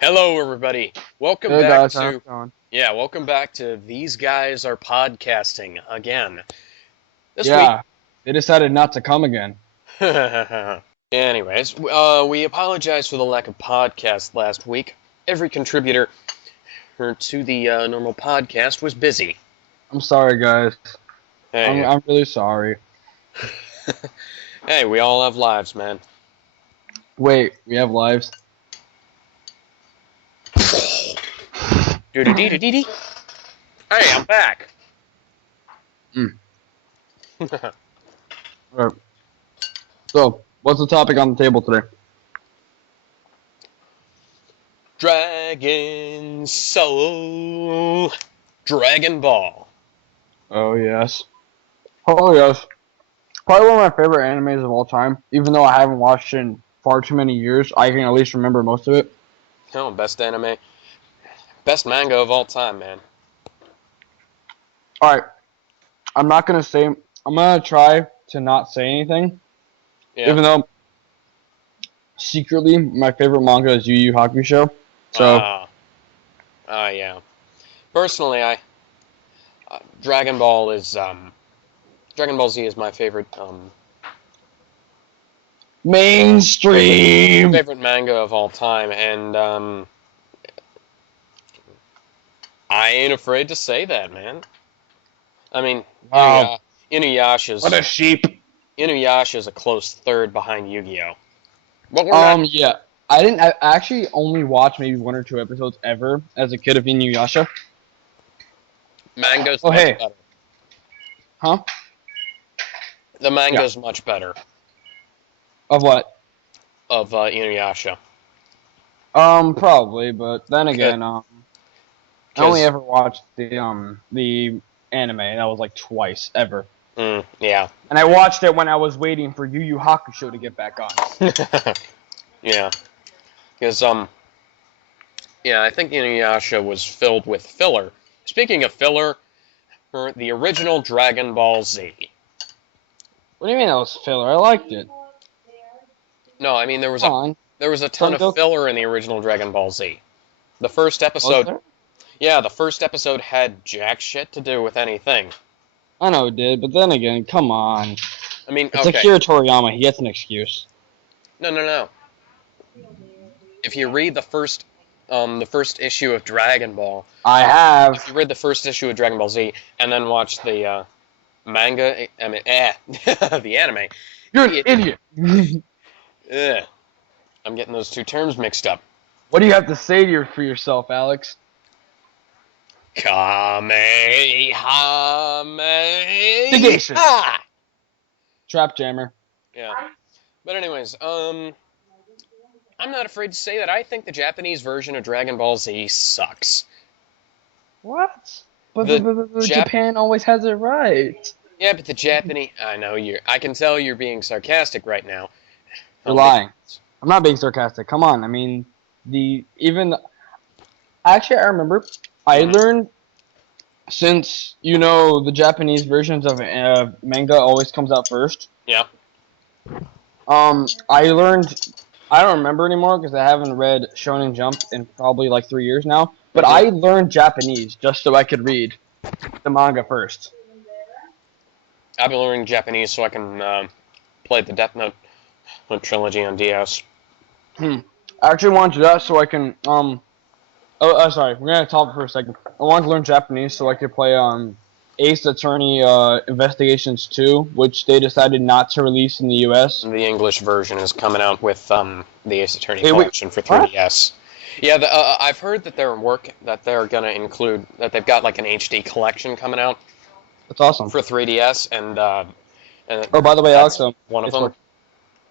Hello, everybody. Welcome Hey back guys, how's to it going? welcome back to These Guys Are Podcasting again. This week, Yeah, they decided not to come again. anyways, we apologize for the lack of podcast last week. Every contributor to the normal podcast was busy. I'm sorry, guys. I'm Hey, I'm really sorry. hey, we all have lives, man. Wait, we have lives. Doody dee dee dee. Hey, I'm back. Mm. Alright. So, what's the topic on the table today? Dragon Soul, Dragon Ball. Oh yes. Oh yes. Probably one of my favorite animes of all time. Even though I haven't watched it in far too many years, I can at least remember most of it. Oh, best anime, best manga of all time, man. All right. I'm not gonna say. I'm gonna try to not say anything. Yeah. Even though secretly my favorite manga is Yu Yu Hakusho. So Ah. Yeah. Personally, I Dragon Ball is Dragon Ball Z is my favorite mainstream. favorite manga of all time, and I ain't afraid to say that, man. I mean, Wow. What Inuyasha's a sheep. Inuyasha's a close third behind Yu-Gi-Oh. But we're not Yeah. I actually only watched maybe one or two episodes ever as a kid of Inuyasha. manga's Oh much hey. better. Huh? The Yeah. manga's much better Of what? of Inuyasha Probably, but then again, I only because ever watched the anime. That was like twice ever. yeah. And I watched it when I was waiting for Yu Yu Hakusho to get back on. Yeah, because yeah, I think Inuyasha was filled with filler. Speaking of filler, for the original Dragon Ball Z. What do you mean that was filler? I liked it. No, I mean Come on. there was a ton Son of Goku. filler in the original Dragon Ball Z. The first Was episode, there? yeah, the first episode had jack shit to do with anything. I know it did, but then again, come on. I mean, It's okay, Akira Toriyama. He gets an excuse. no. If you read the first issue of Dragon Ball, I if have. you read the first issue of Dragon Ball Z and then watch the manga, I mean, the anime, You're an idiot. ugh, I'm getting those two terms mixed up. What do you have to say for yourself, Alex? Negation. Kamehameha! Trap jammer. Yeah. But anyways, I'm not afraid to say that I think the Japanese version of Dragon Ball Z sucks. What? The But Jap Japan always has it right. Yeah, but the Japanese I know I can tell you're being sarcastic right now. You're Um, lying. I'm not being sarcastic. Come on. I mean, the even actually, I remember I mhm. learned since the Japanese versions of manga always comes out first. Yeah. I learned. I don't remember anymore because I haven't read Shonen Jump in probably like 3 years now. But hmm I learned Japanese just so I could read the manga first. I've been learning Japanese so I can play the Death Note trilogy on DS. I actually want to do that so I can sorry, we're gonna talk for a second. I want to learn Japanese so I could play Ace Attorney Investigations 2, which they decided not to release in the U.S. The English version is coming out with the Ace Attorney Hey, wait, collection for what? 3DS. Yeah, I've heard that they're gonna include that they've got like an HD collection coming out That's awesome. for 3DS, and Oh, by the way, Alex, that's one of it's them. working.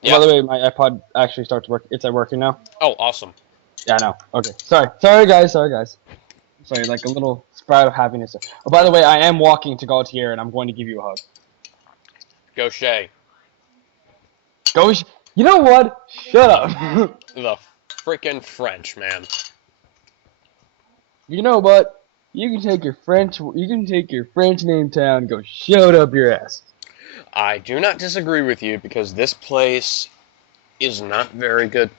Oh, by Yeah. the way, my iPod actually starts working. It's working now. Oh, awesome. Yeah, I know. Okay, sorry, guys. Sorry, like a little sprout of happiness. Oh, by the way, I am walking to Gautier, and I'm going to give you a hug. Go Shay. Go. You know what? Shut up. The freaking French, man. You know what? You can take your French. You can take your French name town. And go shove it up your ass. I do not disagree with you because this place is not very good.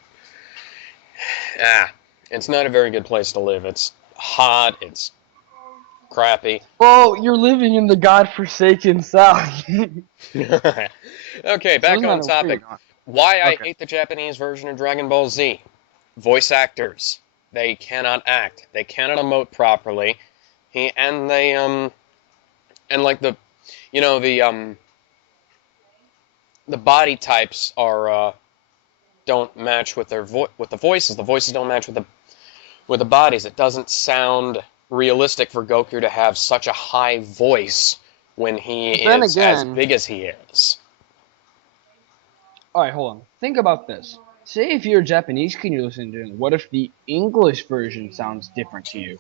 Ah, It's not a very good place to live. It's hot. It's crappy. Well, you're living in the godforsaken South. Okay, back Doesn't on matter where you're topic. going. Why I Okay. hate the Japanese version of Dragon Ball Z. Voice actors. They cannot act. They cannot emote properly. And they and like you know the body types are don't match with with the voices. The voices don't match with the bodies. It doesn't sound realistic for Goku to have such a high voice when he But then is as again, big as he is. alright, hold on. Think about this. Say if you're Japanese, can you listen to it? What if the English version sounds different to you?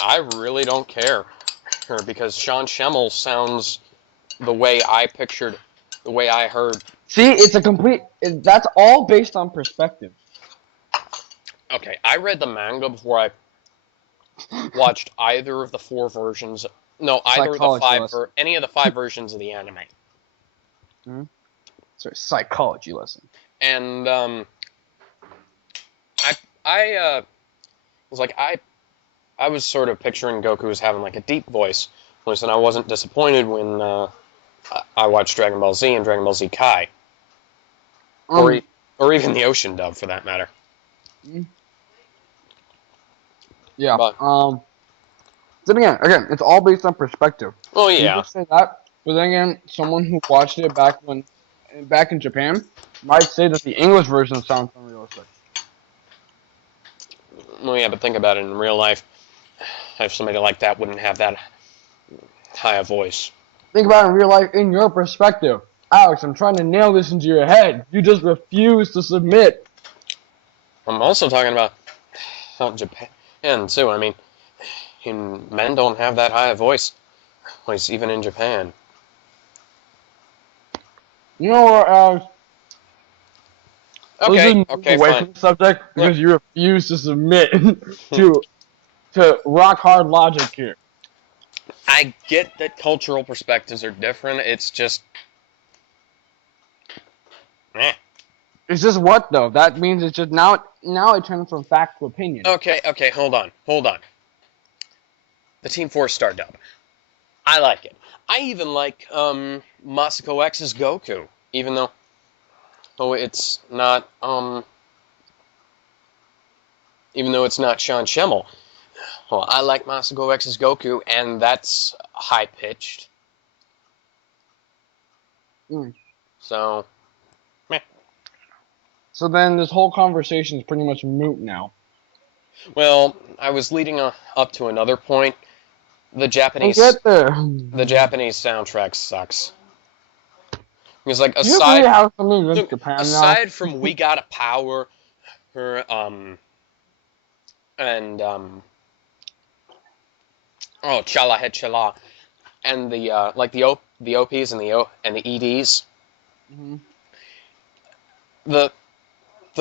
I really don't care because Sean Schemmel sounds the way I pictured, the way I heard. See, it's a complete. That's all based on perspective. Okay, I read the manga before I watched either of the four versions. No, either of the Psychology five lesson. any of the five versions of the anime. Hmm? Sorry, psychology lesson. And I was like I was sort of picturing Goku as having like a deep voice. Listen, I wasn't disappointed when I watched Dragon Ball Z and Dragon Ball Z Kai, or or even the Ocean dub for that matter. Yeah. But Then again, it's all based on perspective. well, You yeah, just say that, but then again, someone who watched it back in Japan, might say that the English version sounds unrealistic. well, yeah. But think about it in real life. If somebody like that wouldn't have that high a voice. Think about it in real life, in your perspective. Alex, I'm trying to nail this into your head. You just refuse to submit. I'm also talking about Japan too. I mean, men don't have that high a voice, at least even in Japan. You know what, Alex? Okay, Let's okay, away fine. from the subject because you refuse to submit to rock hard logic here. I get that cultural perspectives are different. It's just, eh. It's just what though? That means it's just now it turns from fact to opinion. Okay, hold on. The Team 4 Star dub. I like it. I even like Masako X's Goku, even though it's not even though it's not Sean Schemmel. Well, I like Masako X's Goku, and that's high pitched. So, meh. So then this whole conversation is pretty much moot now. Well, I was leading up to another point. The Japanese Get there. the Japanese soundtrack sucks. Because like You really have something against Japan now? aside from We Gotta Power, and oh Chala Het Chala, and the like the OPs and the EDs, the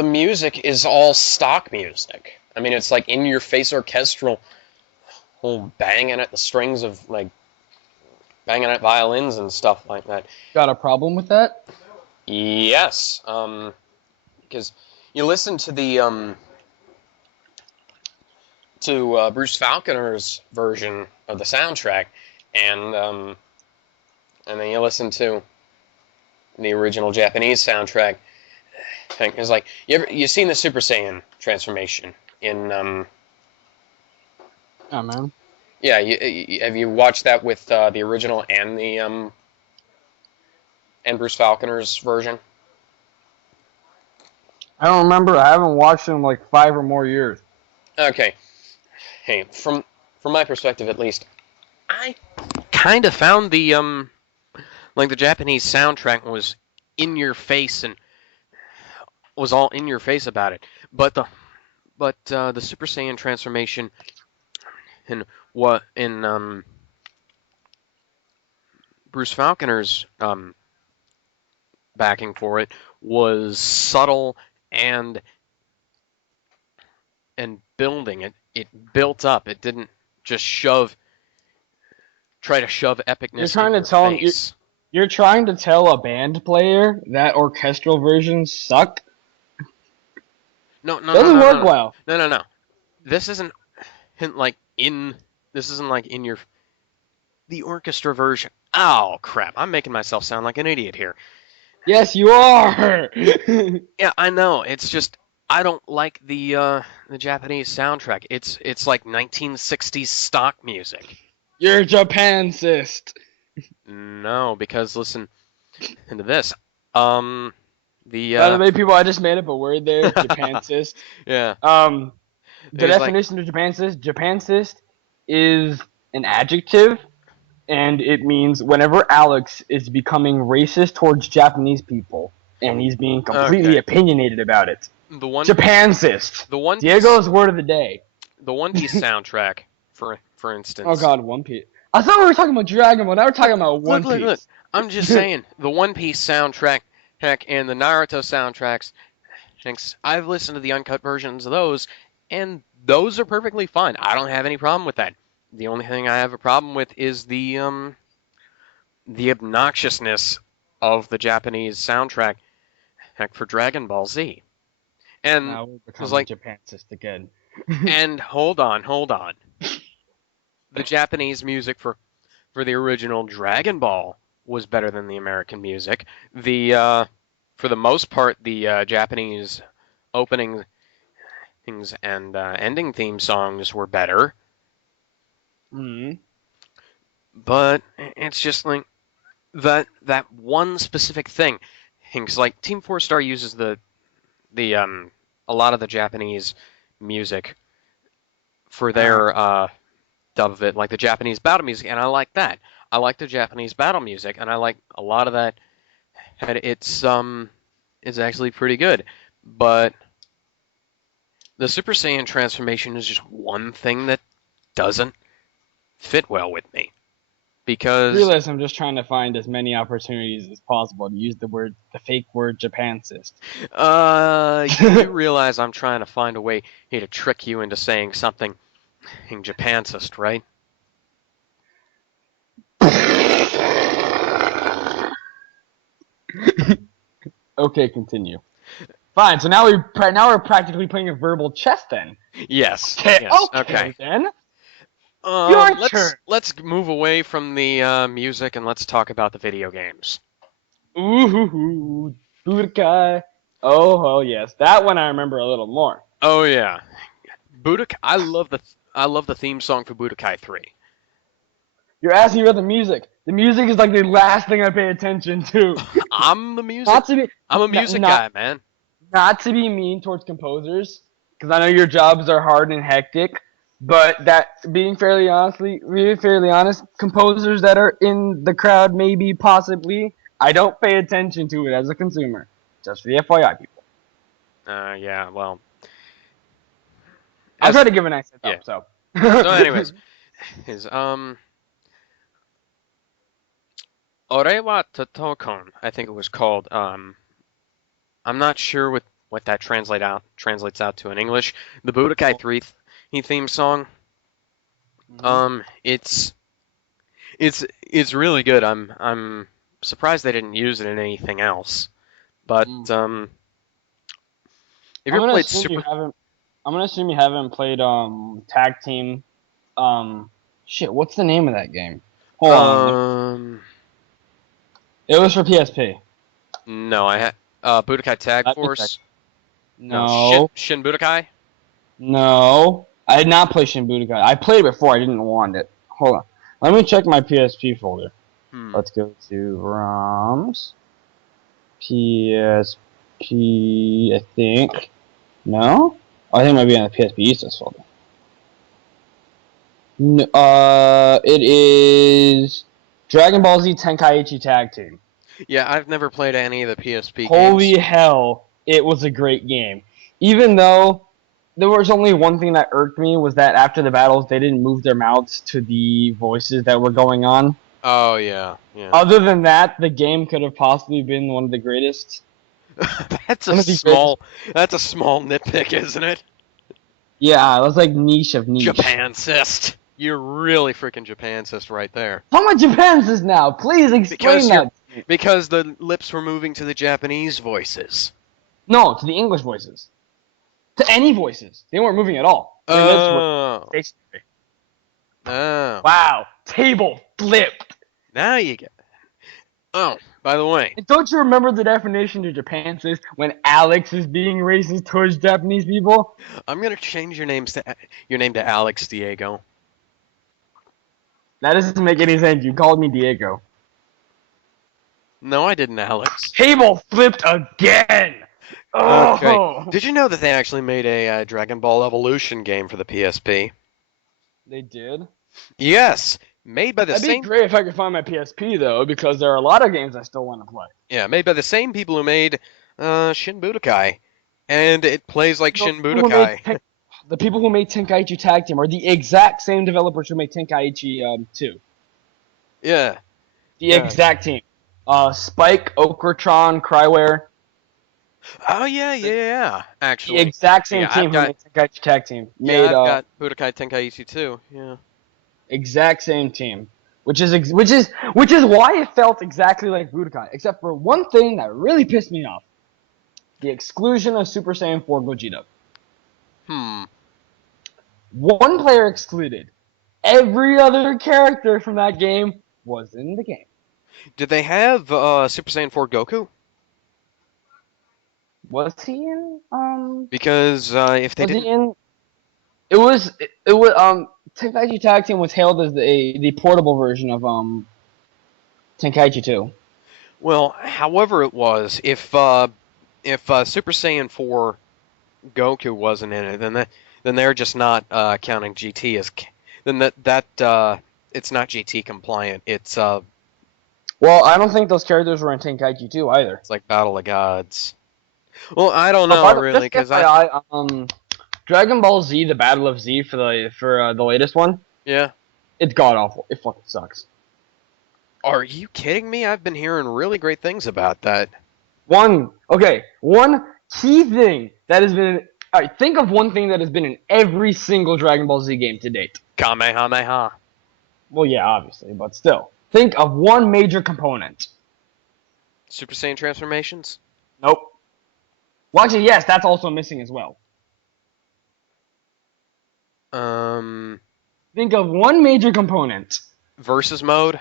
music is all stock music. I mean, it's like in your face orchestral, banging at the strings of like banging at violins and stuff like that. Got a problem with that? Yes, because you listen to the Bruce Falconer's version of the soundtrack, and then you listen to the original Japanese soundtrack. It's like you seen the Super Saiyan transformation in Yeah, man. yeah, have you watched that with the original and the and Bruce Falconer's version? I don't remember. I haven't watched it in like 5 or more years. Okay. Hey, from my perspective at least, I kind of found the like the Japanese soundtrack was in your face and was all in your face about it. But the Super Saiyan transformation and what in Bruce Falconer's backing for it was subtle and building it. It built up. It didn't just try to shove epicness in your face. You're trying to tell a band player that orchestral versions suck? No, no, no, Doesn't no, no, work no, well. no, no, no. This isn't like in. This isn't like in your the orchestra version. Oh crap! I'm making myself sound like an idiot here. Yes, you are. Yeah, I know. It's just I don't like the Japanese soundtrack. It's like 1960s stock music. You're Japancist. No, because listen into this. Um, the By the way, people, I just made up a word there. uh, Japancist. yeah, The there's like definition of Japancist is an adjective, and it means whenever Alex is becoming racist towards Japanese people, and he's being completely okay. opinionated about it. The one Japancist. the One Piece Diego's word of the day. the One Piece soundtrack for Oh instance. god, One Piece. I thought we were talking about Dragon Ball. Now we're talking about One Look. Piece. I'm just saying the One Piece soundtrack, heck, and the Naruto soundtracks. Thanks. I've listened to the uncut versions of those, and those are perfectly fine. I don't have any problem with that. The only thing I have a problem with is the obnoxiousness of the Japanese soundtrack, heck, for Dragon Ball Z. And Now we're it becoming was like, Japancist again. and hold on. The Japanese music for the original Dragon Ball was better than the American music. For the most part, the Japanese opening things and ending theme songs were better, Hmm. but it's just like that one specific thing. Things like Team Four Star uses the a lot of the Japanese music for their dub of it, like the Japanese battle music, and I like that. I like the Japanese battle music, and I like a lot of that. And it's actually pretty good, but the Super Saiyan transformation is just one thing that doesn't fit well with me because Realize I'm just trying to find as many opportunities as possible to use the fake word Japancist. you realize I'm trying to find a way here to trick you into saying something in Japancist, right? Okay, continue. Fine. So now we're practically playing a verbal chess then. Yes. Okay. Yes. Okay. Then. Let's turn. let's move away from the music and let's talk about the video games. Ooh, Budokai. Oh yes, that one I remember a little more. Oh yeah, Budokai. I love the theme song for Budokai 3. You're asking about the music. The music is like the last thing I pay attention to. I'm the music. Not to be. I'm a music guy, man. Not to be mean towards composers, because I know your jobs are hard and hectic. But being fairly honest, composers that are in the crowd, maybe, possibly, I don't pay attention to it as a consumer. Just for the FYI, people. Yeah. Well, I'll try to give a nice heads yeah. up. So. So, anyways, is Ore wa Totokon, I think it was called. I'm not sure what that translates out to in English. The Budokai 3 theme song. It's really good. I'm surprised they didn't use it in anything else. But if you ever played Super, I'm gonna assume you haven't played tag team. Shit, what's the name of that game? Hold on. It was for PSP. No, I had Budokai Tag Force. No. Shin Budokai. No, I did not play Shin Budokai. I played it before. I didn't want it. Hold on. Let me check my PSP folder. Let's go to ROMs. PSP, I think. No? I think it might be on the PSP East folder. No, it is Dragon Ball Z Tenkaichi Tag Team. Yeah, I've never played any of the PSP Holy games. hell, it was a great game. Even though there was only one thing that irked me was that after the battles, they didn't move their mouths to the voices that were going on. Oh, yeah. Other than that, the game could have possibly been one of the greatest. That's a small nitpick, isn't it? Yeah, it was like niche of niche. Japancist. You're really freaking Japancist right there. How much Japancist now? Please explain that. Because the lips were moving to the Japanese voices. No, to the English voices. to any voices. They weren't moving at all. Their lips were stationary. Oh. Wow. Table flipped. Now you get it. Oh, by the way. And don't you remember the definition to Japan says when Alex is being racist towards Japanese people? I'm gonna change your name to Alex Diego. That doesn't make any sense. You called me Diego. No, I didn't, Alex. Table flipped again. Oh. Okay. Did you know that they actually made a Dragon Ball Evolution game for the PSP? They did? Yes, made by the That'd same. be great if I could find my PSP though, because there are a lot of games I still want to play. Yeah, made by the same people who made Shin Budokai, and it plays like Shin Budokai. The people who made Tenkaichi Tag Team are the exact same developers who made Tenkaichi 2. Yeah. The exact team. Spike, Okratron, Cryware. Oh yeah. Actually, The exact same team who made Tenkaichi Tag Team. I've got Budokai Tenkaichi 2. Yeah. Exact same team. Which is why it felt exactly like Budokai, except for one thing that really pissed me off. The exclusion of Super Saiyan 4 Gogeta. One player excluded. Every other character from that game was in the game. Did they have Super Saiyan 4 Goku? Was he in Because if they didn't, it was Tenkaichi Tag Team was hailed as the portable version of Tenkaichi 2. well, however it was, if Super Saiyan 4 Goku wasn't in it, then they're just not counting GT as then that it's not GT compliant. It's Well, I don't think those characters were in Tenkaichi 2 either. It's like Battle of Gods. Well, I don't know really because Dragon Ball Z, the Battle of Z for the latest one. Yeah. It's god awful. It fucking sucks. Are you kidding me? I've been hearing really great things about that. One key thing that has been. Alright, think of one thing that has been in every single Dragon Ball Z game to date. Kamehameha. Well, yeah, obviously, but still. Think of one major component. Super Saiyan transformations? Nope. Well, actually, yes, that's also missing as well. Think of one major component. Versus mode?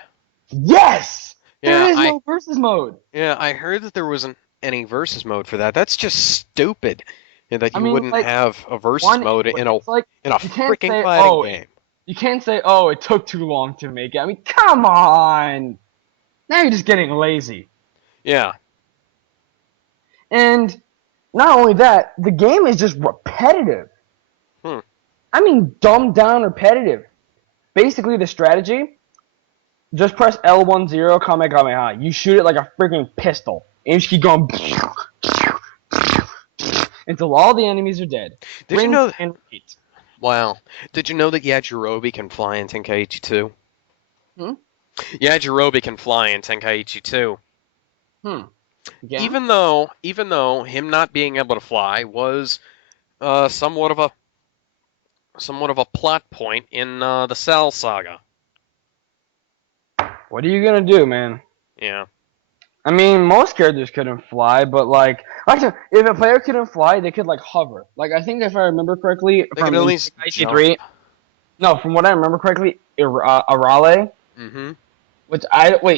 Yes! Yeah, there is no versus mode. Yeah, I heard that there wasn't any versus mode for that. That's just stupid. That you wouldn't have a versus mode in a freaking fighting game. You can't say, oh, it took too long to make it. I mean, come on! Now you're just getting lazy. Yeah. And not only that, the game is just repetitive. I mean, dumbed down repetitive. Basically, the strategy, just press L10 Kamehameha. You shoot it like a freaking pistol. And you just keep going until all the enemies are dead. Did you know? And repeat. Wow. Did you know that Yajirobe can fly in Tenkaichi 2? Yajirobe can fly in Tenkaichi 2. Again? Even though him not being able to fly was somewhat of a plot point in the Cell Saga. What are you gonna do, man? Yeah. I mean, most characters couldn't fly, but actually, if a player couldn't fly, they could hover. I think if I remember correctly, They could at least jump. 3. No, from what I remember correctly, Arale.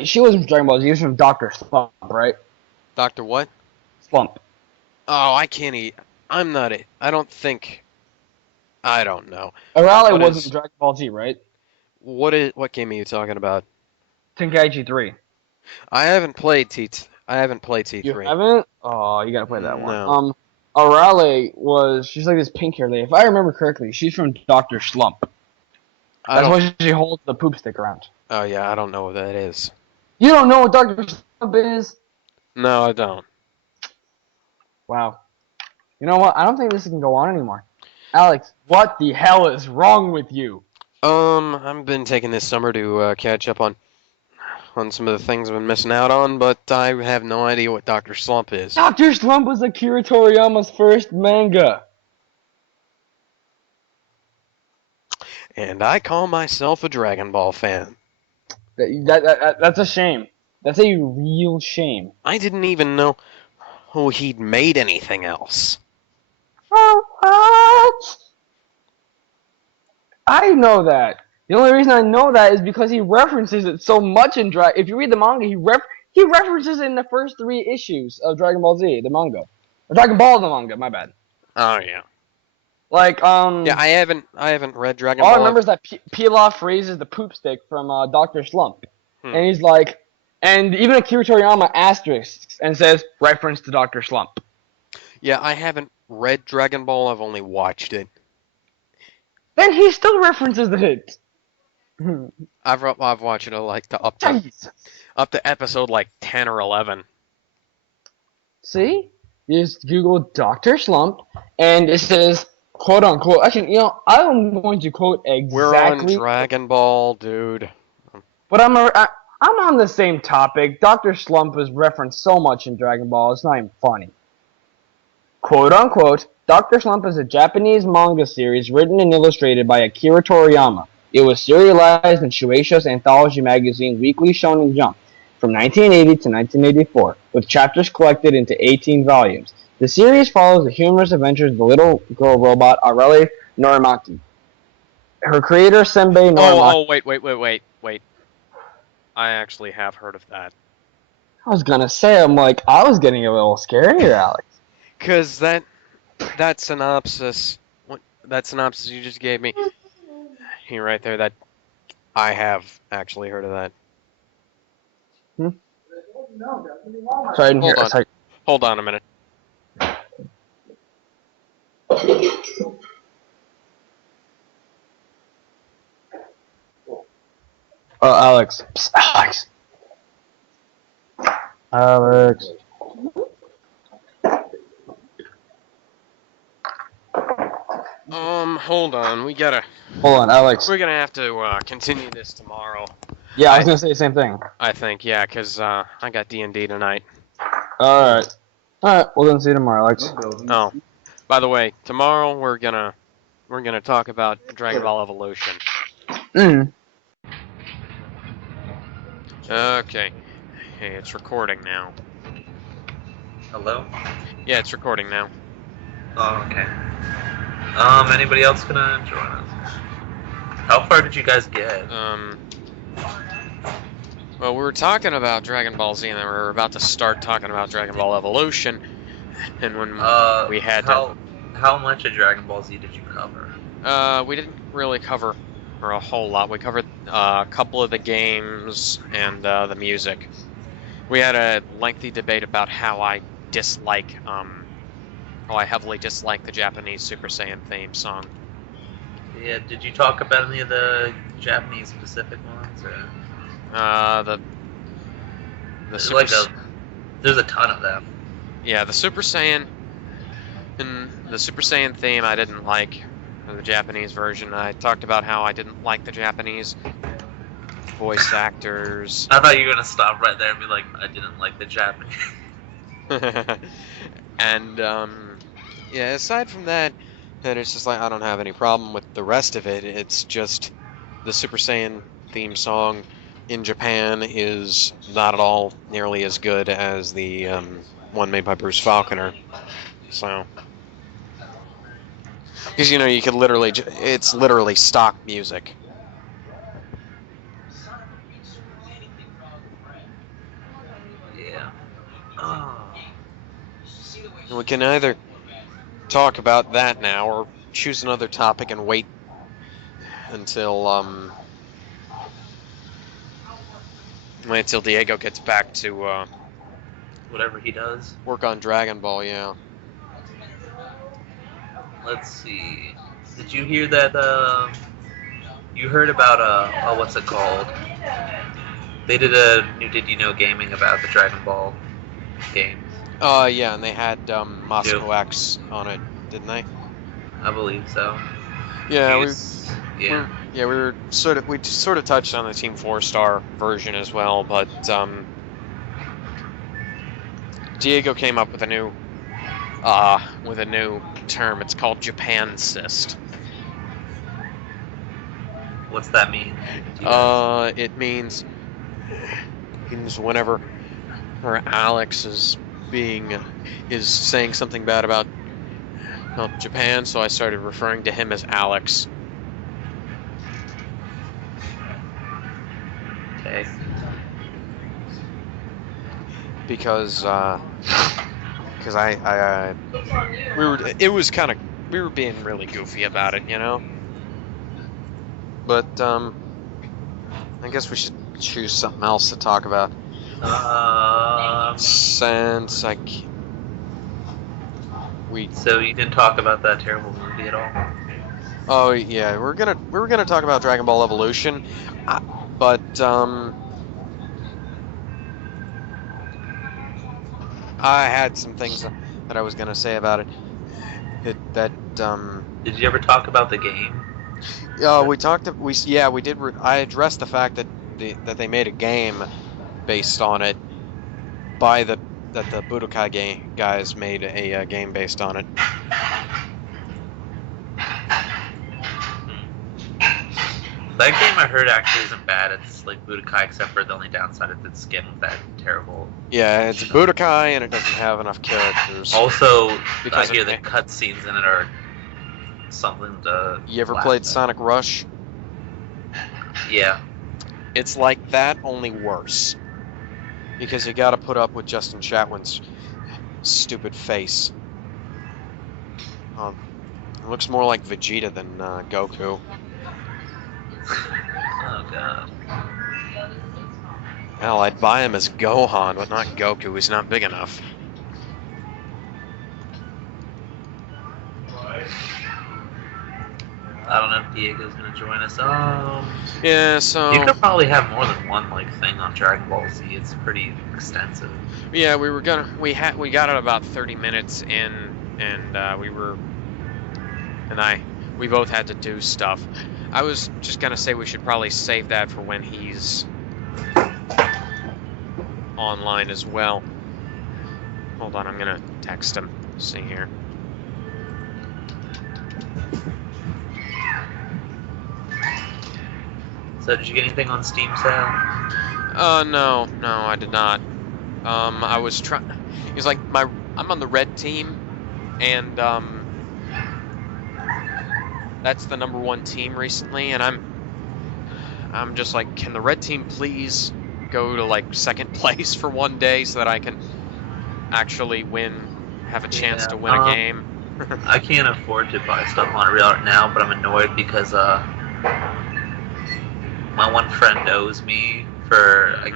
She wasn't from Dragon Ball Z. She was from Dr. Slump, right? Dr. what? Slump. Oh, I can't eat. I'm not it. I don't know. Arale wasn't in Dragon Ball Z, right? What game are you talking about? Tenkaichi 3. I haven't played T3. You haven't? Oh, you gotta play that one. No. Arale she's like this pink hair lady. If I remember correctly, she's from Dr. Slump. That's why she holds the poop stick around. Oh yeah, I don't know what that is. You don't know what Dr. Slump is? No, I don't. Wow. You know what? I don't think this can go on anymore. Alex, what the hell is wrong with you? I've been taking this summer to catch up on some of the things I've been missing out on, but I have no idea what Dr. Slump is. Dr. Slump was Akira Toriyama's first manga. And I call myself a Dragon Ball fan. That's a shame. That's a real shame. I didn't even know he'd made anything else. What? I know that. The only reason I know that is because he references it so much in If you read the manga, he references it in the first 3 issues of Dragon Ball Z, the manga. Or Dragon Ball, the manga. My bad. Oh yeah. Like Yeah, I haven't read Dragon all I Ball. remember is that Pilaf raises the poop stick from Doctor Slump, and he's like, and even Akira Toriyama asterisks and says reference to Doctor Slump. Yeah, I haven't read Dragon Ball. I've only watched it. Then he still references it. I've watched it like up to episode like 10 or 11. See? You just Google Dr. Slump, and it says, quote unquote. Actually, I'm going to quote exactly. We're on Dragon Ball, dude. But I'm on the same topic. Dr. Slump is referenced so much in Dragon Ball, it's not even funny. Quote unquote, Dr. Slump is a Japanese manga series written and illustrated by Akira Toriyama. It was serialized in Shueisha's anthology magazine Weekly Shonen Jump from 1980 to 1984, with chapters collected into 18 volumes. The series follows the humorous adventures of the little girl robot Areli Norimaki. Her creator, Senbei Norimaki... Oh, wait. I actually have heard of that. I was gonna say, I was getting a little scared here, Alex. Because that synopsis you just gave me, here right there, that I have actually heard of that. Sorry, I didn't hear. Sorry. Hold on a minute. Alex. Psst, Alex. Hold on. Hold on, Alex. We're gonna have to continue this tomorrow. Yeah, I was gonna say the same thing. I think, yeah, because I got D&D tonight. Alright. Alright, well then see you tomorrow, Alex. Oh, by the way, tomorrow we're gonna talk about Dragon Ball Evolution. Okay. Hey, it's recording now. Hello? Yeah, it's recording now. Oh, okay. Anybody else gonna join us? How far did you guys get? Well, we were talking about Dragon Ball Z, and then we were about to start talking about Dragon Ball Evolution, and when we had How much of Dragon Ball Z did you cover? We didn't really cover a whole lot. We covered a couple of the games and the music. We had a lengthy debate about how I heavily dislike the Japanese Super Saiyan theme song. Yeah, did you talk about any of the Japanese specific ones? Or? There's a ton of them. Yeah, the Super Saiyan and the Super Saiyan theme I didn't like, the Japanese version. I talked about how I didn't like the Japanese voice actors. I thought you were gonna stop right there and be like, I didn't like the Japanese. And yeah, aside from that, it's just like I don't have any problem with the rest of it. It's just the Super Saiyan theme song in Japan is not at all nearly as good as the one made by Bruce Falconer. So, because you could literally, it's literally stock music. Yeah. Oh. We can either talk about that now or choose another topic and wait until Diego gets back to Whatever he does. Work on Dragon Ball, yeah. Let's see. Did you hear that? You heard about what's it called? They did a new Did You Know Gaming about the Dragon Ball games. Yeah, and they had Moscow X on it, didn't they? I believe so. Yeah, we sort of touched on the Team 4-Star version as well, but Diego came up with a new term. It's called Japan Cyst. What's that mean? It means whenever Alex is saying something bad about Japan, so I started referring to him as Alex. Okay. Because we were being really goofy about it, you know. But I guess we should choose something else to talk about. Since So you didn't talk about that terrible movie at all? oh yeah, we were gonna talk about Dragon Ball Evolution, but I had some things that I was gonna say about it. Did you ever talk about the game? We talked. We did. I addressed the fact that they made a game based on it that the Budokai guys made a game based on it. That game I heard actually isn't bad. It's like Budokai, except for the only downside is its skin with that terrible. Yeah, it's Budokai and it doesn't have enough characters. Also, Because I hear of the me. cutscenes in it are something to. You ever laugh played at. Sonic Rush? Yeah. It's like that, only worse. Because you gotta put up with Justin Chatwin's stupid face. It looks more like Vegeta than Goku. Oh god. Hell, I'd buy him as Gohan, but not Goku. He's not big enough. I don't know if Diego's gonna join us. Yeah, so You could probably have more than one thing on Dragon Ball Z. It's pretty extensive. yeah, we got it about 30 minutes in, and we both had to do stuff. I was just gonna say we should probably save that for when he's online as well. Hold on, I'm gonna text him. See here. So did you get anything on Steam sale? No, I did not. I was trying. He's like I'm on the red team, and that's the #1 team recently, and I'm just like, can the red team please go to like second place for one day so that I can actually have a chance to win a game? I can't afford to buy stuff on it right now, but I'm annoyed because my one friend owes me for. I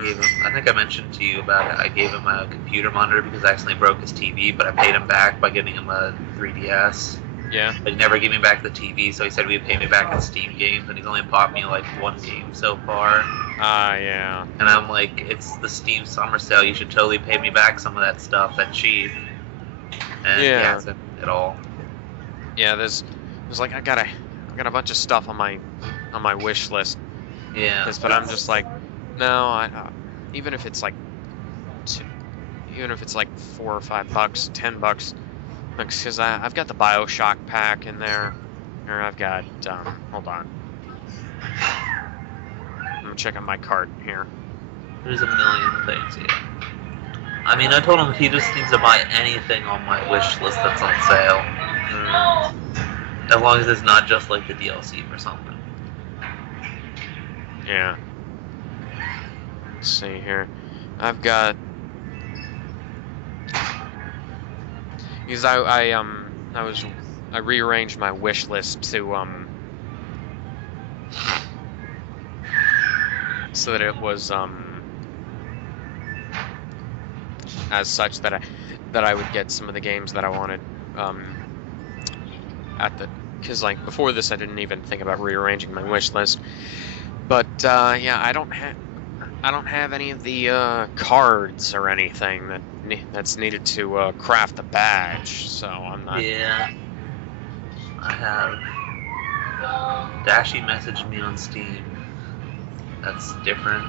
think I mentioned to you about it. I gave him a computer monitor because I accidentally broke his TV, but I paid him back by getting him a 3DS. Yeah. But he never gave me back the TV, so he said he'd pay me back in Steam games, and he's only bought me like one game so far. Yeah. And I'm like, it's the Steam summer sale. You should totally pay me back some of that stuff that's cheap. And he hasn't at all. Yeah, there's like I got a bunch of stuff on my wish list. Yeah. But I'm just like, no, even if it's like $4 or $5, $10, because I've got the BioShock pack in there, or I've got hold on, I'm gonna check on my cart here. There's a million things here. I mean, I told him he just needs to buy anything on my wish list that's on sale. As long as it's not just like the DLC or something. Yeah. Let's see here. I've got. Because I rearranged my wish list to so that it was as such that I would get some of the games that I wanted because like before this I didn't even think about rearranging my wish list. But yeah, I don't have any of the cards or anything that's needed to craft the badge, so I'm not. Yeah, I have. Dashi messaged me on Steam. That's different.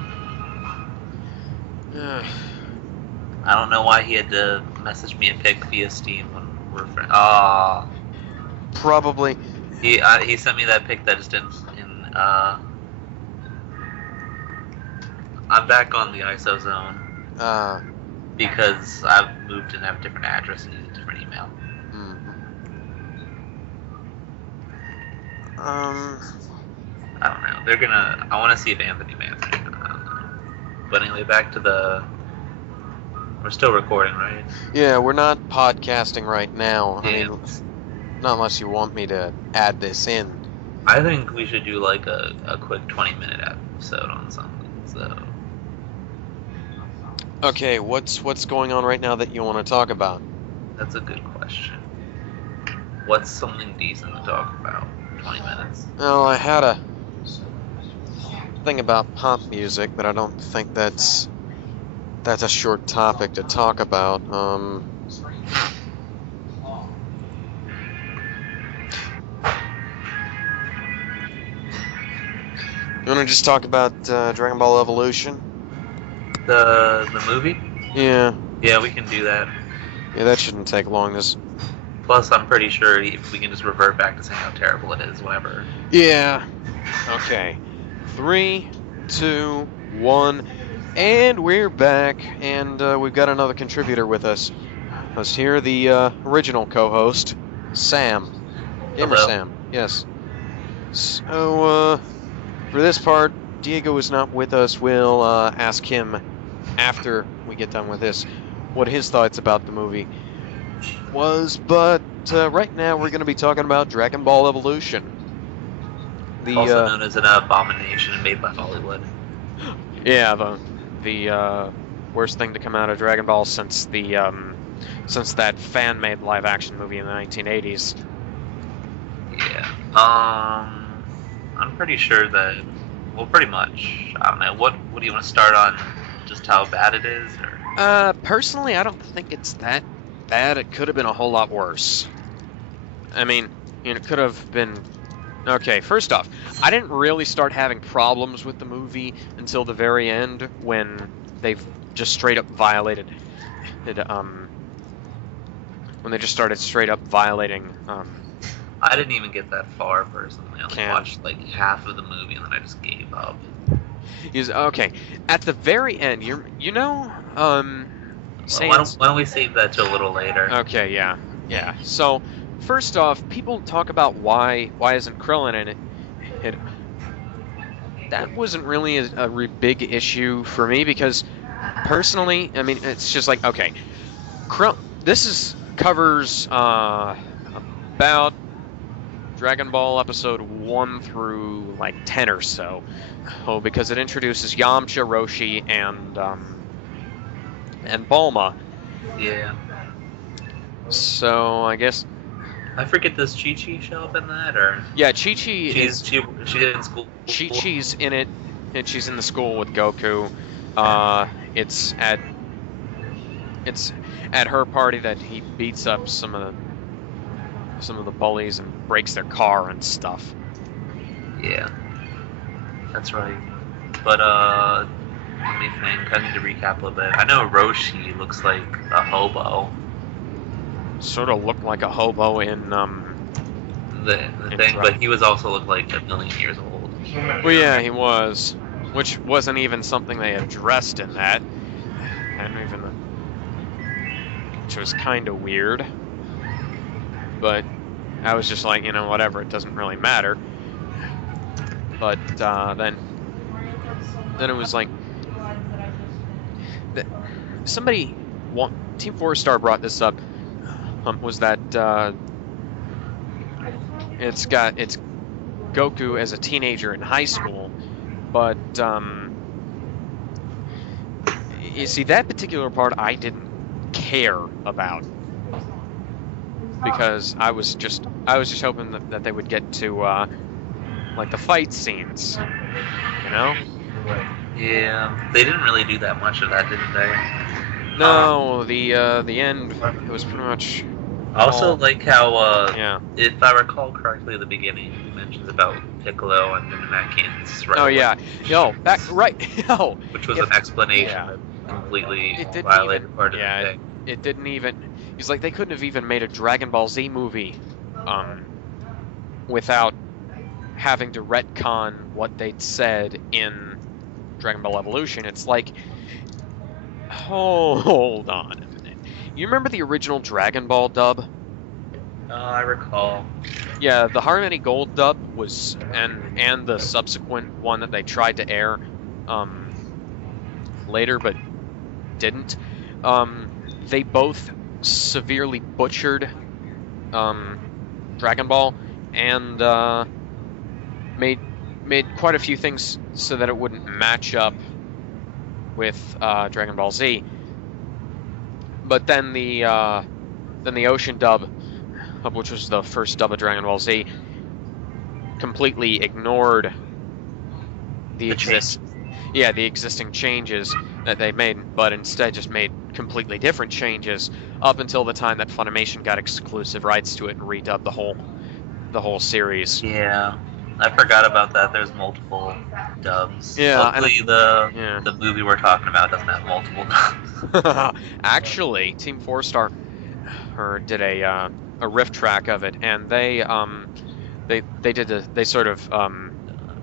I don't know why he had to message me a pic via Steam when we're friends. Probably. He sent me that pic that just didn't. I'm back on the ISO zone. Because I've moved and have a different address and use a different email. Um, I don't know. They're gonna. I want to see if Anthony Mackie. I don't know. But anyway, back to the. We're still recording, right? yeah, we're not podcasting right now. I Yeah. mean, not unless you want me to add this in. I think we should do like a quick 20-minute episode on something. So Okay, what's going on right now that you want to talk about? that's a good question. What's something decent to talk about? 20 minutes. Oh, I had a thing about pop music, but I don't think that's a short topic to talk about. You want to just talk about Dragon Ball Evolution? The movie? Yeah, Yeah, we can do that. that shouldn't take long. Plus, I'm pretty sure if we can just revert back to saying how terrible it is whenever. Yeah. Okay. 3, 2, 1, and we're back, and we've got another contributor with us. Let's hear the original co-host, Sam. Gamer Hello. Sam. Yes. So, for this part, Diego is not with us. We'll ask him after we get done with this what his thoughts about the movie was, but right now we're going to be talking about Dragon Ball Evolution. Also known as an abomination made by Hollywood. Yeah, the worst thing to come out of Dragon Ball since that fan-made live-action movie in the 1980s. Yeah. I'm pretty sure that. Well, pretty much. I don't know. What do you want to start on? Just how bad it is, or? Personally, I don't think it's that bad. It could have been a whole lot worse. I mean, it could have been. Okay, first off, I didn't really start having problems with the movie until the very end when they've just straight up violated when they just started straight up violating I didn't even get that far personally. I only Can't. watched like half of the movie and then I just gave up. okay, at the very end, Well, Sans- why don't we save that till a little later? Okay, yeah. So, first off, people talk about why isn't Krillin in it. That wasn't really a big issue for me because, personally, I mean, it's just like, okay, this covers about Dragon Ball episode 1 through like 10 or so. Oh, because it introduces Yamcha, Roshi, and Bulma. Yeah. So I guess I forget, does Chi Chi show up in that, or yeah, Chi-Chi is she's in school? Chi-Chi's in it, and she's in the school with Goku. It's at her party that he beats up some of the bullies and breaks their car and stuff. Yeah, that's right. But let me think. I need to recap a little bit. I know Roshi looks like a hobo. Sort of looked like a hobo in The In thing, Dra- but he was also looked like a million years old. Well, yeah, he was, which wasn't even something they addressed in that. Which was kind of weird. But I was just like, whatever, it doesn't really matter. But then it was like Team 4-Star brought this up. Was that it's Goku as a teenager in high school, but you see that particular part I didn't care about because I was just hoping that they would get to like the fight scenes, Yeah, they didn't really do that much of that, didn't they? No, the end, it was pretty much. I also all- like how, Yeah. if I recall correctly, at the beginning he mentions about Piccolo and Minimakians. Right Oh away, yeah. Yo, back right. Yo. which was if- an explanation yeah. that completely It didn't violated even- part of yeah, the thing. It didn't even. He's like they couldn't have even made a Dragon Ball Z movie, without having to retcon what they'd said in Dragon Ball Evolution. It's like, hold on a minute. You remember the original Dragon Ball dub? I recall. Yeah, the Harmony Gold dub was, and the subsequent one that they tried to air later but didn't. They both severely butchered Dragon Ball and made quite a few things so that it wouldn't match up with Dragon Ball Z. But then the Ocean dub, which was the first dub of Dragon Ball Z, completely ignored the existing changes that they made, but instead just made completely different changes up until the time that Funimation got exclusive rights to it and redubbed the whole series. Yeah, I forgot about that. There's multiple dubs. Yeah, Luckily, the movie we're talking about doesn't have multiple dubs. Actually, Team 4-Star did a riff track of it, and they sort of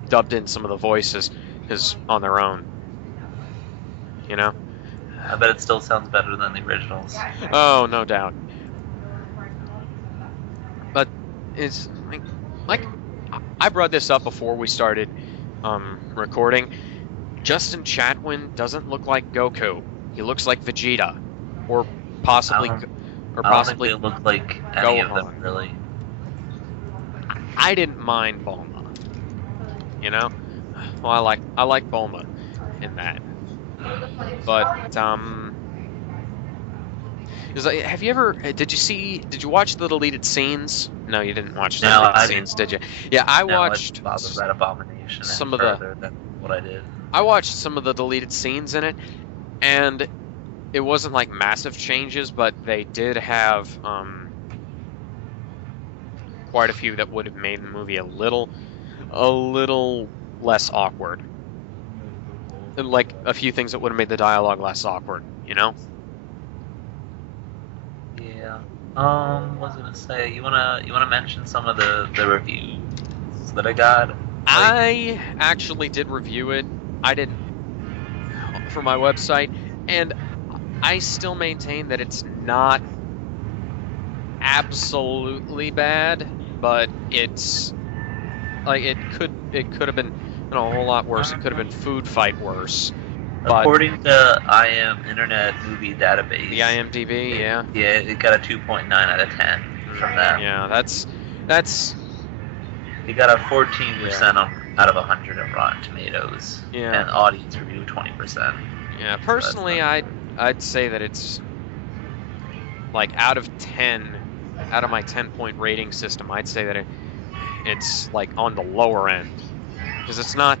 dubbed in some of the voices on their own. You know? I bet it still sounds better than the originals. Oh, no doubt. But it's like I brought this up before we started recording. Justin Chatwin doesn't look like Goku. He looks like Vegeta, or possibly I don't think they look like any of them, really. I didn't mind Bulma. You know? Well, I like Bulma in that. But have you ever? Did you watch the deleted scenes? No, you didn't watch the deleted scenes, did you? Yeah, I watched that Abomination some of than what I did. I watched some of the deleted scenes in it, and it wasn't like massive changes, but they did have quite a few that would have made the movie a little less awkward. And like a few things that would have made the dialogue less awkward, you know? Yeah. What was I gonna say? You wanna mention some of the reviews that I got? I actually did review it. I did for my website, and I still maintain that it's not absolutely bad, but it's like it could have been a whole lot worse. It could have been Food Fight worse. According to Internet Movie Database, The IMDb, yeah. Yeah, it got a 2.9 out of 10 from them. Yeah, that's. It got a 14% out of 100 on Rotten Tomatoes. Yeah. And audience review 20%. Yeah, personally, I'd say that it's like out of my 10-point rating system, I'd say that it's like on the lower end, because it's not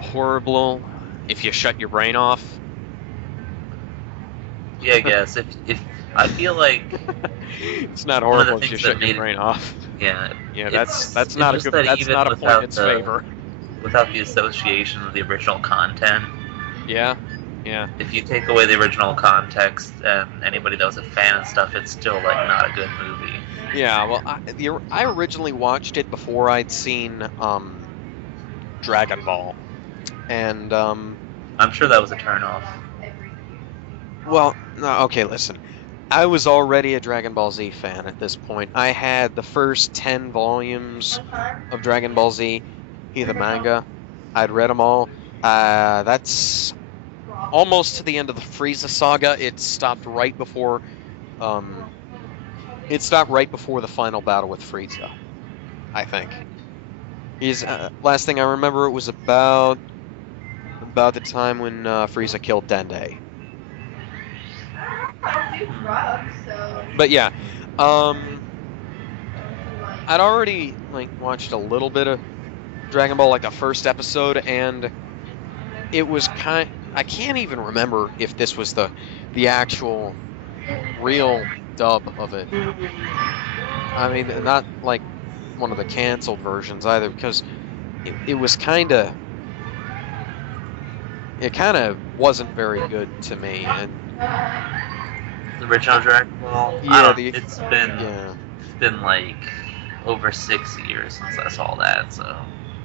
horrible if you shut your brain off. Yeah, I guess if I feel like it's not horrible if you shut your brain off. Yeah. Yeah, that's not a good. That's not a point in its favor. Without the association of the original content. Yeah. Yeah. If you take away the original context and anybody that was a fan and stuff, it's still like not a good movie. Yeah. Well, I originally watched it before I'd seen Dragon Ball, and I'm sure that was a turnoff. Well, no, okay, listen. I was already a Dragon Ball Z fan at this point. I had the first 10 volumes of Dragon Ball Z, the manga. I'd read them all. That's almost to the end of the Frieza saga. It stopped right before the final battle with Frieza, I think. Last thing I remember, it was about the time when Frieza killed Dende. But yeah, I'd already watched a little bit of Dragon Ball, like the first episode, and it was I can't even remember if this was the actual real dub of it. I mean, not like one of the canceled versions either, because it was kind of wasn't very good to me. And the original Dragon Ball. Yeah, it's been like over 6 years since I saw that, so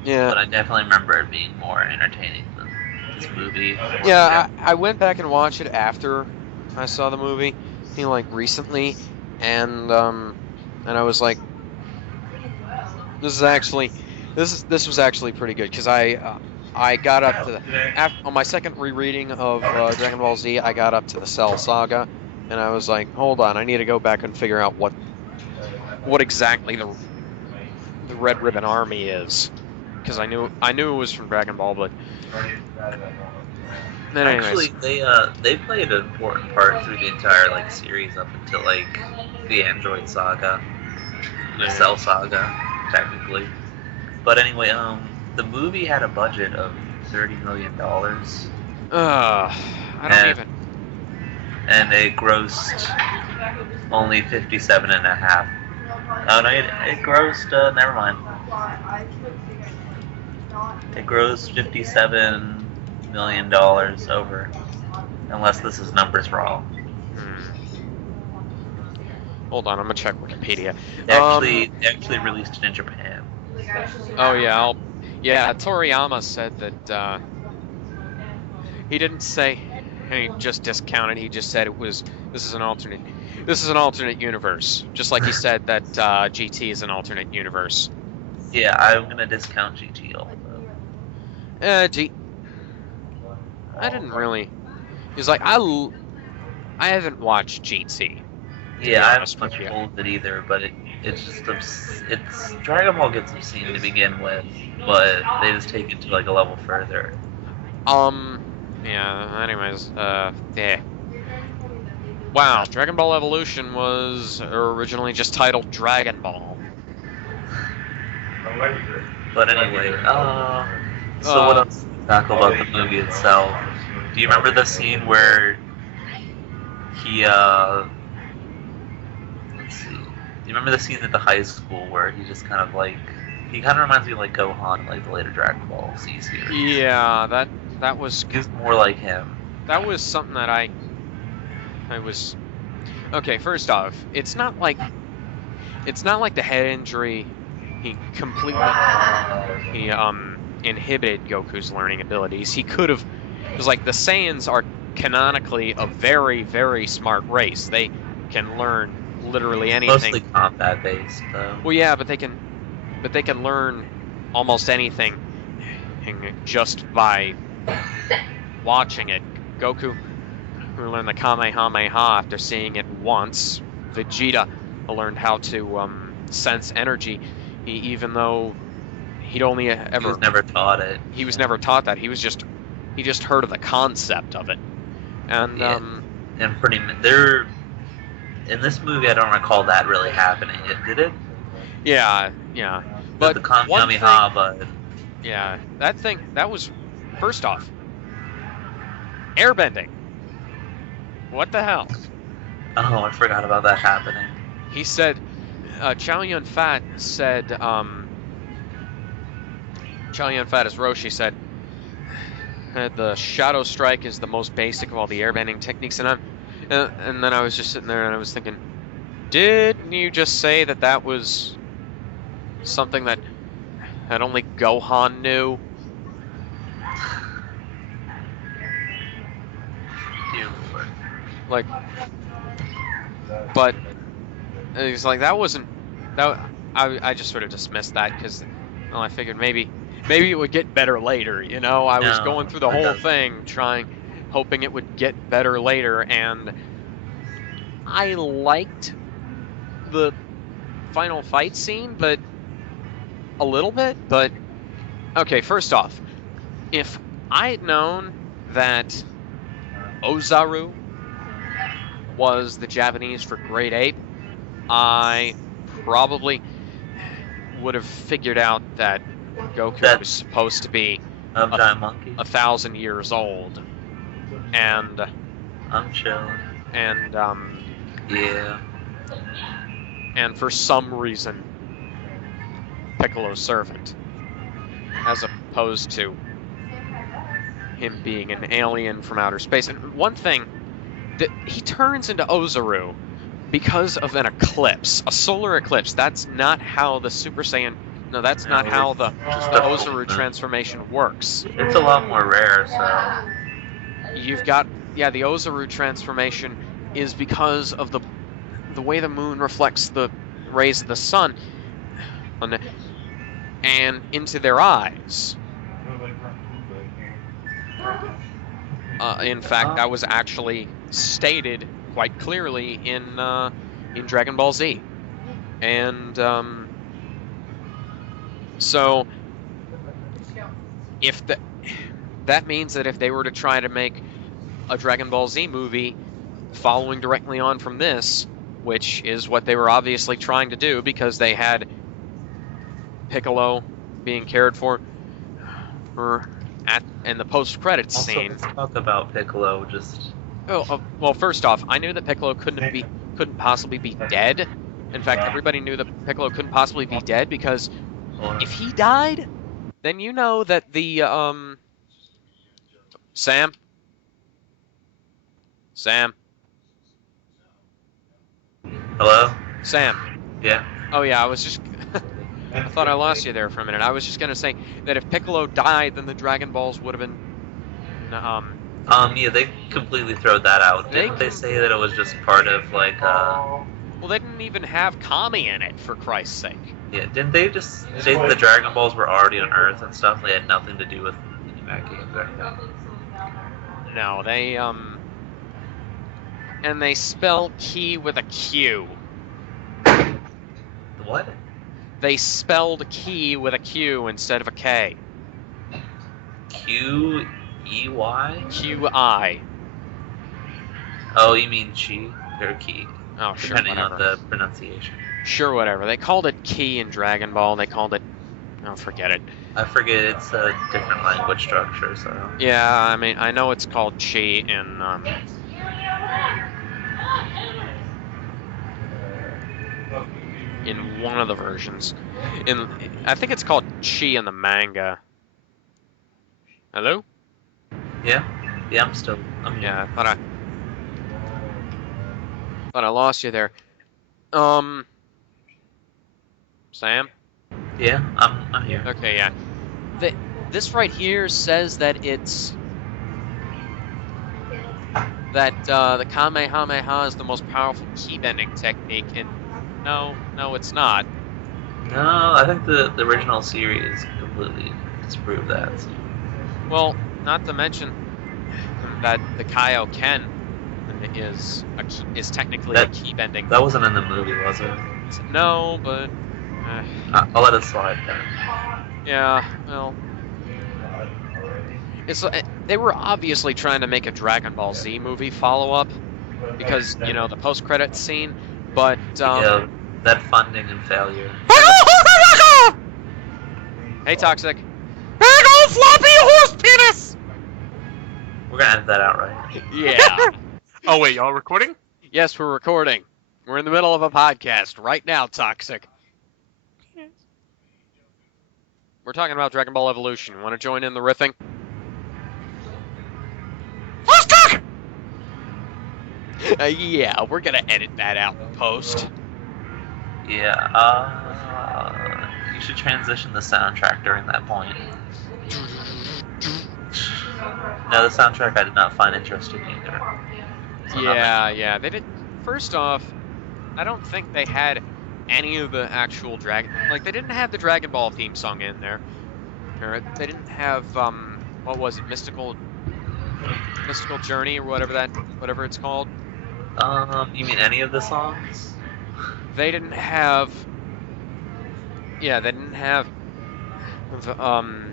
yeah. But I definitely remember it being more entertaining than this movie. Yeah, I went back and watched it after I saw the movie, recently, and and I was like, this was actually pretty good because I got up to on my second rereading of Dragon Ball Z, I got up to the Cell Saga, and I was like, hold on, I need to go back and figure out what exactly the Red Ribbon Army is, because I knew it was from Dragon Ball, but then anyways. Actually, they played an important part through the entire like series up until like the Android Saga, the Cell Saga, technically. But anyway, the movie had a budget of $30 million. I don't even. And it grossed only 57 and a half. Oh no, it grossed. Never mind. It grossed $57 million over. Unless this is numbers wrong. Hold on, I'm gonna check Wikipedia. They actually released it in Japan. Oh yeah, Toriyama said that he didn't say he just discounted. He just said this is an alternate universe, just like he said that GT is an alternate universe. Yeah, I'm gonna discount GT also. I didn't really. He's like, I haven't watched GT. Yeah, I haven't much told it either, but it's just it's Dragon Ball gets obscene to begin with, but they just take it to like a level further. Yeah. Anyways, yeah. Wow, Dragon Ball Evolution was originally just titled Dragon Ball. But anyway, so what else to tackle about the movie itself? Do you remember the scene where he let's see. Do you remember the scene at the high school where he just kind of reminds me of like Gohan, like the later Dragon Ball Z series? Yeah, that was. He's more like him. That was something that I was. Okay, first off, it's not like the head injury. He completely inhibited Goku's learning abilities. He could have. It was like the Saiyans are canonically a very, very smart race. They can learn literally anything. Mostly combat based, though. Well, yeah, but they can learn almost anything just by watching it. Goku will learn the Kamehameha after seeing it once. Vegeta learned how to sense energy, even though he'd only ever. He was never taught it. He was never taught that. He just heard of the concept of it, and yeah. And pretty there. In this movie, I don't recall that really happening. Did it? Yeah. But the Kamehameha, but yeah, that was first off airbending. What the hell? Oh, I forgot about that happening. He said, Chow Yun Fat said, Chow Yun Fat as Roshi said, the Shadow Strike is the most basic of all the airbending techniques, and then I was just sitting there and I was thinking, didn't you just say that was something that only Gohan knew? Like, but he's like, that wasn't that. I just sort of dismissed that because, well, I figured maybe it would get better later. You know, I was going through the whole thing hoping it would get better later, and I liked the final fight scene, but a little bit. But okay, first off, if I had known that Ozaru was the Japanese for Great Ape, I probably would have figured out that Goku was supposed to be a giant monkey, 1,000 years old, and I'm chilling. And yeah, and for some reason, Piccolo's servant, as opposed to him being an alien from outer space. And one thing, that he turns into Ozaru because of an eclipse, a solar eclipse. That's not how the Super Saiyan. No, that's not how the Ozaru transformation works. It's a lot more rare, so. You've got, the Ozaru transformation is because of the way the moon reflects the rays of the sun and into their eyes. In fact, that was actually stated quite clearly in Dragon Ball Z, and so if that means that if they were to try to make a Dragon Ball Z movie following directly on from this, which is what they were obviously trying to do because they had Piccolo being cared for in the post-credits Also, scene. let's talk about Piccolo. Just Well, first off, I knew that Piccolo couldn't possibly be dead. In fact, everybody knew that Piccolo couldn't possibly be dead because if he died, then you know that the Sam. hello. Sam. Yeah. Oh yeah, I was just. I thought I lost you there for a minute. I was just gonna say that if Piccolo died, then the Dragon Balls would have been. Yeah, they completely throw that out. Didn't they say that it was just part of like Well, they didn't even have Kami in it, for Christ's sake. Yeah, didn't they just say that the Dragon Balls were already on Earth and stuff? They had nothing to do with the back games or anything. No, they and they spell key with a Q. What? They spelled key with a Q instead of a K. Q-E-Y? Q-I. Oh, you mean chi or key? Oh, sure, Depending whatever. on the pronunciation. Sure, whatever. They called it key in Dragon Ball. They called it... Oh, forget it. I forget, it's a different language structure, so... Yeah, I mean, I know it's called chi in, in one of the versions. I think it's called chi in the manga. Hello? Yeah? Yeah, I'm here. Yeah, I thought I lost you there. Sam? Yeah, I'm here. Okay, yeah. This right here says that it's... that the Kamehameha is the most powerful key bending technique, and no, it's not. No, I think the original series completely disproved that. So. Well, not to mention that the Kaioken is technically a key bending. That wasn't in the movie, was it? No, but I'll let it slide then. yeah, well, they were obviously trying to make a Dragon Ball Z movie follow-up because the post-credits scene, but yeah, that funding and failure. Hey, Toxic. Big old floppy horse penis. We're gonna edit that out, right? Yeah. Oh wait, y'all recording? Yes, we're recording. We're in the middle of a podcast right now, Toxic. We're talking about Dragon Ball Evolution. Want to join in the riffing? Let's talk! Yeah, we're gonna edit that out in post. Yeah, you should transition the soundtrack during that point. No, the soundtrack I did not find interesting either. So Yeah, they did. First off, I don't think they had any of the actual Dragon... Like, they didn't have the Dragon Ball theme song in there. Or they didn't have, what was it, Mystical Journey or whatever it's called? You mean any of the songs? They didn't have... Yeah, they didn't have...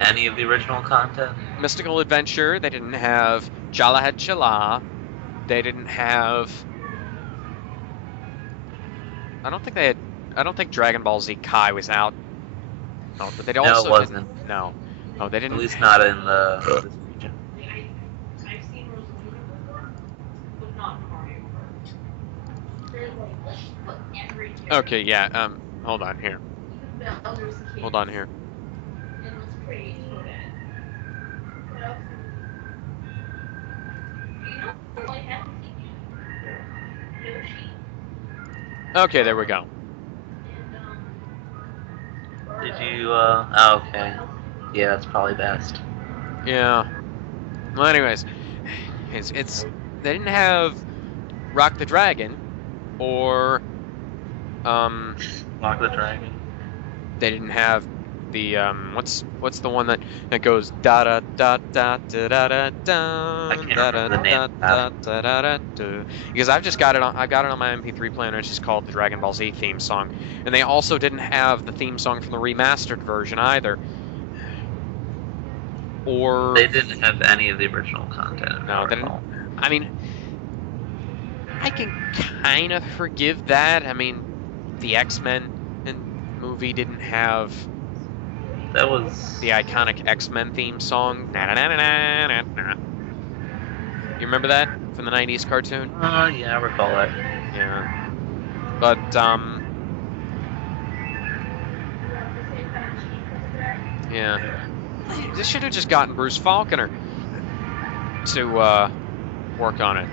Any of the original content? Mystical Adventure. They didn't have Chala Had Chala. They didn't have... I don't think Dragon Ball Z Kai was out. No, but they also No, it wasn't. No, they didn't. At least not in this region. Okay, yeah. Hold on here. Okay, there we go. Did you, oh, okay. Yeah, that's probably best. Yeah. Well, anyways, it's they didn't have Rock the Dragon or Lock the Dragon. They didn't have the what's the one that goes da da da da da da da da I can't da remember the name da of da that. da da da da. Because I've just got it on. I've got it on my MP3 player. It's just called the Dragon Ball Z theme song, and they also didn't have the theme song from the remastered version either. Or They didn't have any of the original content. no, they didn't. I mean, I can kind of forgive that. I mean, the X-Men movie didn't have That was the iconic X-Men theme song. Na, na, na, na, na, na, na. You remember that from the 90s cartoon? yeah, I recall that. Yeah. But, yeah. This should have just gotten Bruce Faulconer to, work on it.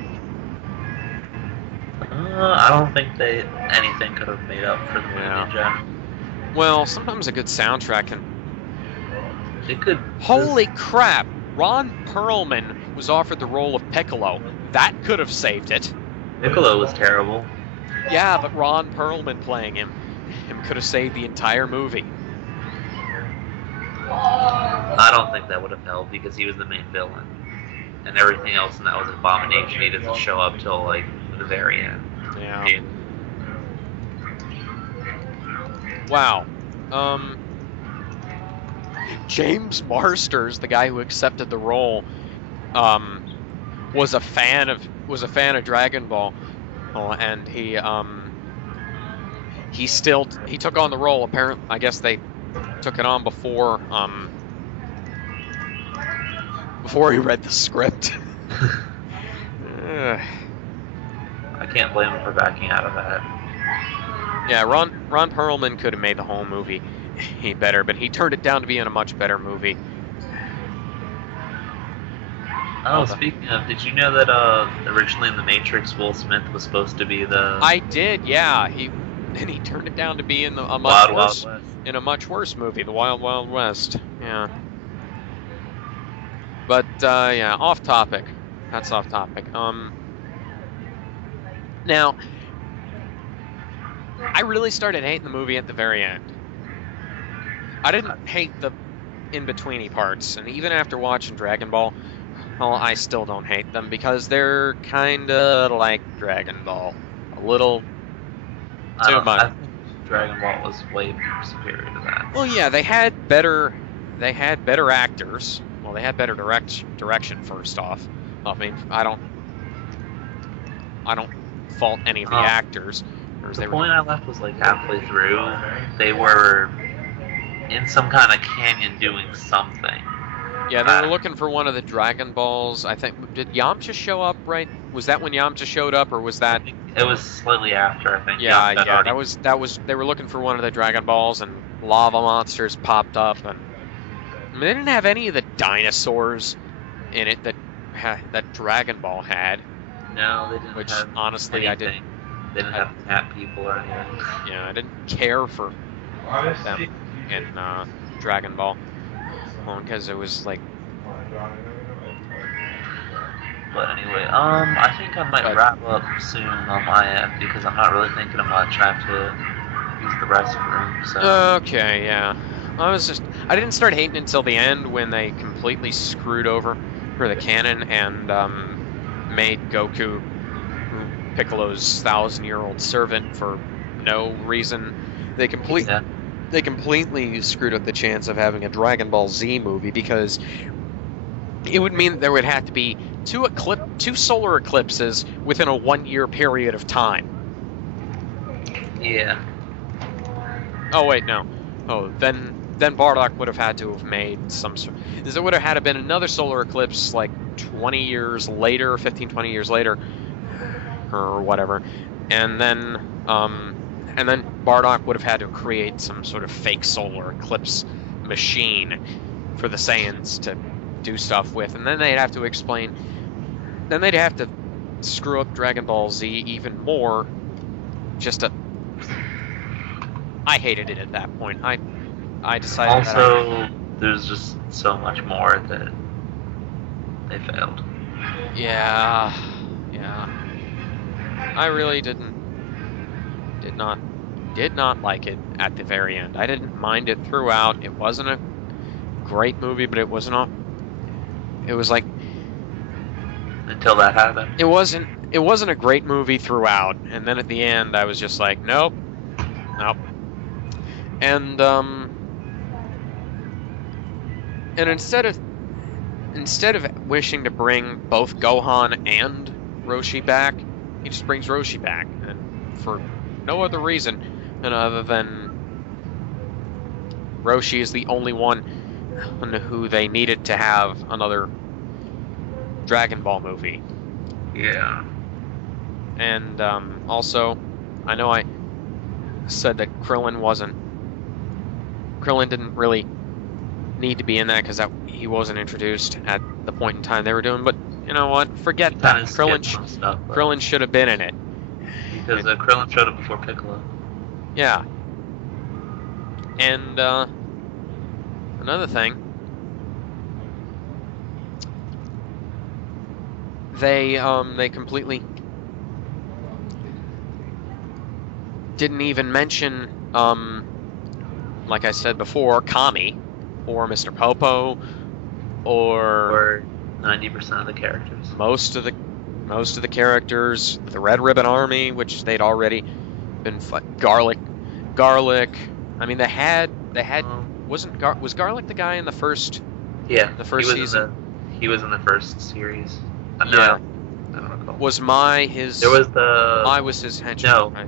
I don't think anything could have made up for the movie Yeah. in general. Well, sometimes a good soundtrack can... It could. Holy crap! Ron Perlman was offered the role of Piccolo. That could have saved it. Piccolo was terrible. Yeah, but Ron Perlman playing him could have saved the entire movie. I don't think that would have helped because he was the main villain, and everything else in that was an abomination. He doesn't show up till like the very end. Yeah. Wow. James Marsters, the guy who accepted the role, was a fan of Dragon Ball, and he took on the role. Apparently, I guess they took it on before he read the script. I can't blame him for backing out of that. Yeah, Ron Perlman could have made the whole movie better, but he turned it down to be in a much better movie. Oh, speaking of, did you know that originally in The Matrix, Will Smith was supposed to be the I did, yeah. He turned it down to be in a Wild Wild West? in a much worse movie, The Wild Wild West. Yeah. But yeah, off topic. That's off topic. Now, I really started hating the movie at the very end. I didn't hate the in-betweeny parts, and even after watching Dragon Ball, well, I still don't hate them because they're kinda like Dragon Ball. A little too much. I think Dragon Ball was way superior to that. Well, yeah, they had better actors. Well, they had better direction first off. I mean, I don't fault any of the actors. The point I left was like halfway through. They were in some kind of canyon doing something. Yeah, they were looking for one of the Dragon Balls. I think, did Yamcha show up, right? Was that when Yamcha showed up, or was that... It was slightly after, I think. Yeah, that was. They were looking for one of the Dragon Balls, and lava monsters popped up, and I mean, they didn't have any of the dinosaurs in it that Dragon Ball had. No, they didn't. Which have honestly, anything. I didn't. They didn't have cat people or anything. Yeah, I didn't care for them in Dragon Ball, because it was like. But anyway, I think I might wrap up soon on my end because I'm not really thinking of much. I have to use the restroom. So. Okay, yeah. I didn't start hating until the end when they completely screwed over for the canon and made Goku Piccolo's 1,000-year-old servant for no reason. They completely screwed up the chance of having a Dragon Ball Z movie because it would mean that there would have to be two solar eclipses within a 1-year period of time. Yeah. Oh wait, no. Oh, then Bardock would have had to have made some sort. There would have had to been another solar eclipse like 20 years later, 15, 20 years later, or whatever, and then Bardock would have had to create some sort of fake solar eclipse machine for the Saiyans to do stuff with, and then they'd have to explain. Then they'd have to screw up Dragon Ball Z even more. I hated it at that point. I decided. Also, there's just so much more that they failed. Yeah. I really did not did not like it at the very end. I didn't mind it throughout. It wasn't a great movie, but it was like Until that happened. it wasn't a great movie throughout, and then at the end I was just like, nope. And instead of wishing to bring both Gohan and Roshi back, he just brings Roshi back, and for no other reason other than Roshi is the only one who they needed to have another Dragon Ball movie. Yeah. And also, I know I said that Krillin didn't really need to be in that because he wasn't introduced at the point in time they were doing. But you know what? Forget that. Krillin should have been in it. Because Krillin showed up before Piccolo. Yeah. And another thing, they completely didn't even mention, like I said before, Kami or Mr. Popo or 90% of the characters. Most of the characters, the Red Ribbon Army, which they'd already been Garlic. I mean, was Garlic the guy in the first? Yeah, the first season. He was in the first series. Yeah. I don't recall. Was Mai his? There was the. Mai was his henchman. No. Right?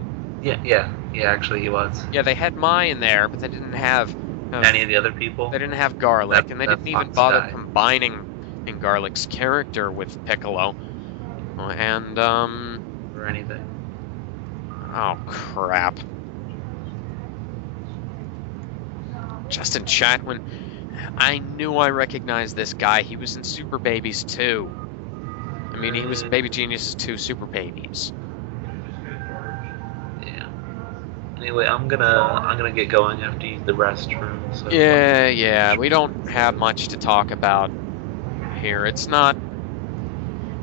Yeah. Actually, he was. Yeah, they had Mai in there, but they didn't have any of the other people. They didn't have Garlic, and they didn't even bother combining in Garlic's character with Piccolo, and or anything. Oh crap! Justin Chatwin, I knew I recognized this guy. He was in Super Babies 2. I mean, he was in Baby Geniuses 2 Super Babies. Yeah. Anyway, I'm gonna get going. I have to use the restroom. So. Yeah. We don't have much to talk about here. It's not.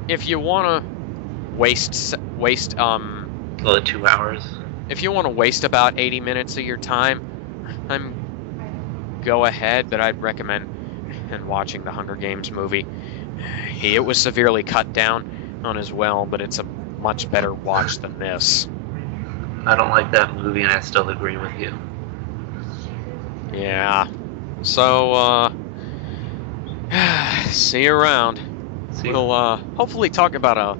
If you want to waste Well, 2 hours. If you want to waste about 80 minutes of your time, go ahead, but I'd recommend watching the Hunger Games movie. It was severely cut down on as well, but it's a much better watch than this. I don't like that movie, and I still agree with you. Yeah. So, see you around. We'll hopefully talk about a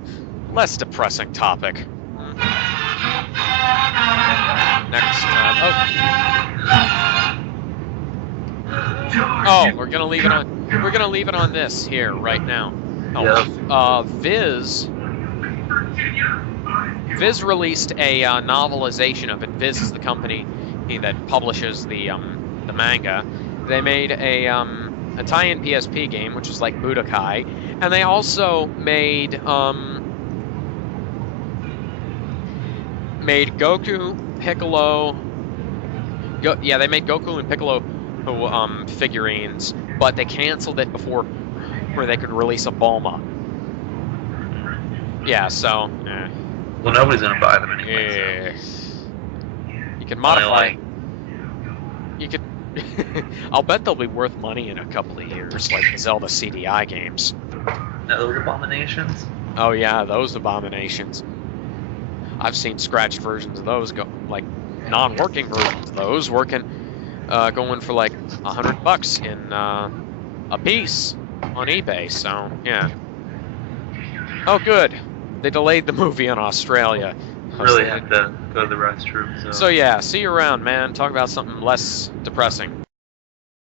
less depressing topic. Next time. We're gonna leave it on this here right now. Viz released a novelization of it. Viz is the company that publishes the manga. They made a tie-in PSP game, which is like Budokai, and they also made Goku, Piccolo. They made Goku and Piccolo figurines, but they canceled it before where they could release a Bulma. Yeah, so. Well, nobody's gonna buy them anyway. You can modify. You could. I'll bet they'll be worth money in a couple of years, like the Zelda CDI games. Those abominations. Oh yeah, those abominations. I've seen scratched versions of those like non-working versions of those going for like $100 in a piece on eBay. So yeah. Oh good, they delayed the movie in Australia. Really have to go to the restroom. So yeah, see you around, man. Talk about something less depressing.